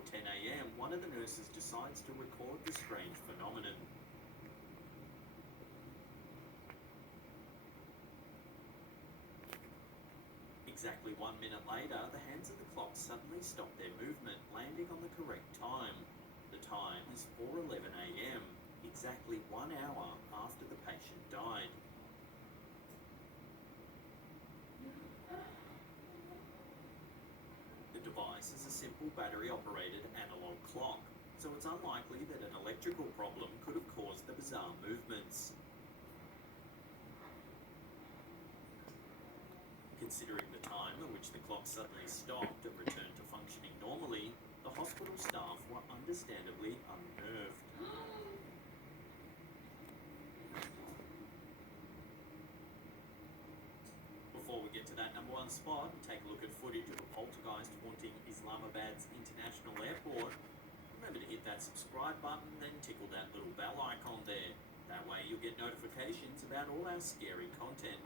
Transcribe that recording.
4:10 a.m., one of the nurses decides to record the strange phenomenon. Exactly 1 minute later, the hands of the clock suddenly stop their movement, landing on the correct time. The time is 4:11 a.m., exactly 1 hour after the patient died. The device is a simple battery-operated analog clock, so it's unlikely that an electrical problem could have caused the bizarre movements. Considering the time at which the clock suddenly stopped and returned to functioning normally, the hospital staff were understandably unnerved. Before we get to that number one spot and take a look at footage of a poltergeist haunting Islamabad's international airport, remember to hit that subscribe button and tickle that little bell icon there. That way you'll get notifications about all our scary content.